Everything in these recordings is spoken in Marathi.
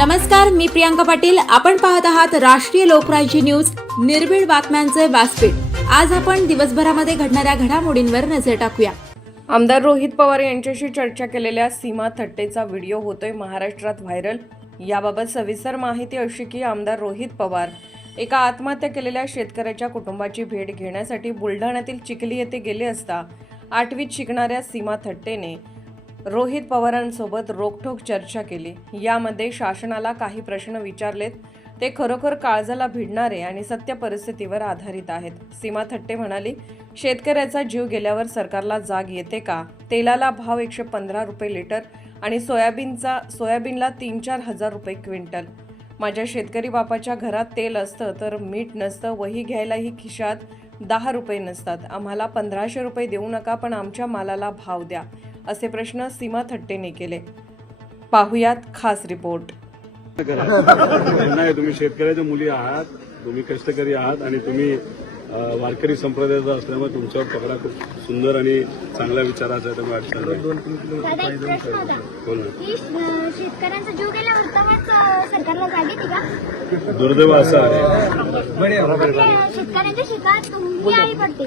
नमस्कार मी प्रियांका पाटील. आपण पाहत आहात राष्ट्रीय लोकराज्य न्यूज. निर्भीड बातम्यांचे व्यासपीठ. आज आपण दिवसभरामध्ये घडणाऱ्या घडामोडींवर नजर टाकूया. आमदार रोहित पवार यांच्याशी चर्चा केलेल्या सीमा थट्टेचा व्हिडिओ होतोय महाराष्ट्रात व्हायरल. याबाबत सविस्तर माहिती अशी की आमदार रोहित पवार एका आत्महत्या केलेल्या शेतकऱ्याच्या कुटुंबाची भेट घेण्यासाठी बुलढाण्यातील चिखली येथे गेले असता आठवीत शिकणाऱ्या सीमा थट्टेने रोहित पवारांसोबत रोखोक चर्चा केली. यामध्ये शासनाला काही प्रश्न विचारलेत. ते खरोखर काळजाला भिडणारे आणि सत्य परिस्थितीवर आधारित आहेत. सीमा थट्टे म्हणाली शेतकऱ्याचा जीव गेल्यावर सरकारला जाग येते का? तेलाला भाव एकशे पंधरा रुपये लिटर आणि सोयाबीनचा सोयाबीनला तीन चार हजार रुपये क्विंटल. माझ्या शेतकरी बापाच्या घरात तेल असतं तर मीठ नसतं वही घ्यायलाही खिशात दहा रुपये नसतात. आम्हाला पंधराशे रुपये देऊ नका पण आमच्या मालाला भाव द्या. असे प्रश्न सीमा थट्टेने केले. पाहुयात खास रिपोर्ट. नाही तुम्ही शेतकऱ्याच्या मुली आहात तुम्ही कष्टकरी आहात आणि तुम्ही वारकरी संप्रदायाचा असल्यामुळे तुमच्यावर पकडा खूप सुंदर आणि चांगल्या विचाराचा आहे. त्यामुळे अडचण नाही. दादा एक प्रश्न होता. बोल ना. की अं, शेतकऱ्यांचा जीव गेल्यावर तेव्हाच अं, सरकारला जाग दुर्दैव असं आहे. आपल्या शेतकऱ्यांच्या शेतात आई पडते.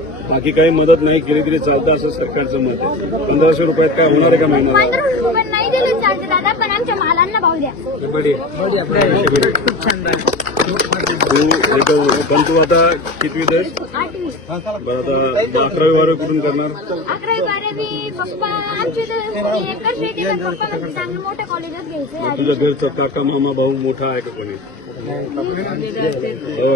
बाकी काही मदत नाही केली तरी चालतं असं सरकारचं मत आहे. पंधराशे रुपयात काय होणार आहे का महिन्याला नाही दिले चालते दादा पण आमच्या मालांना भाव द्या. तू एक- पण तू आता कितवी आठवी. बरं आता अकरावी बारावी कुठून करणार? अकरावी बारावी पप्पा आमची तर एकच शेती तर पप्पा म्हणजे चांगलं मोठ्या कॉलेजात घ्यायचंय तुझ्या घरचा काका मामा भाऊ मोठा आहे का कोणी? हो.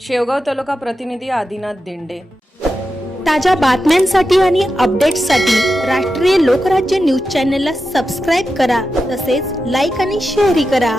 शेवगाव तालुका प्रतिनिधी आदिनाथ दिंडे. ताज्या बातम्यांसाठी आणि अपडेट्ससाठी राष्ट्रीय लोकराज्य न्यूज चॅनलला सबस्क्राईब करा तसेच लाईक आणि शेअरही करा.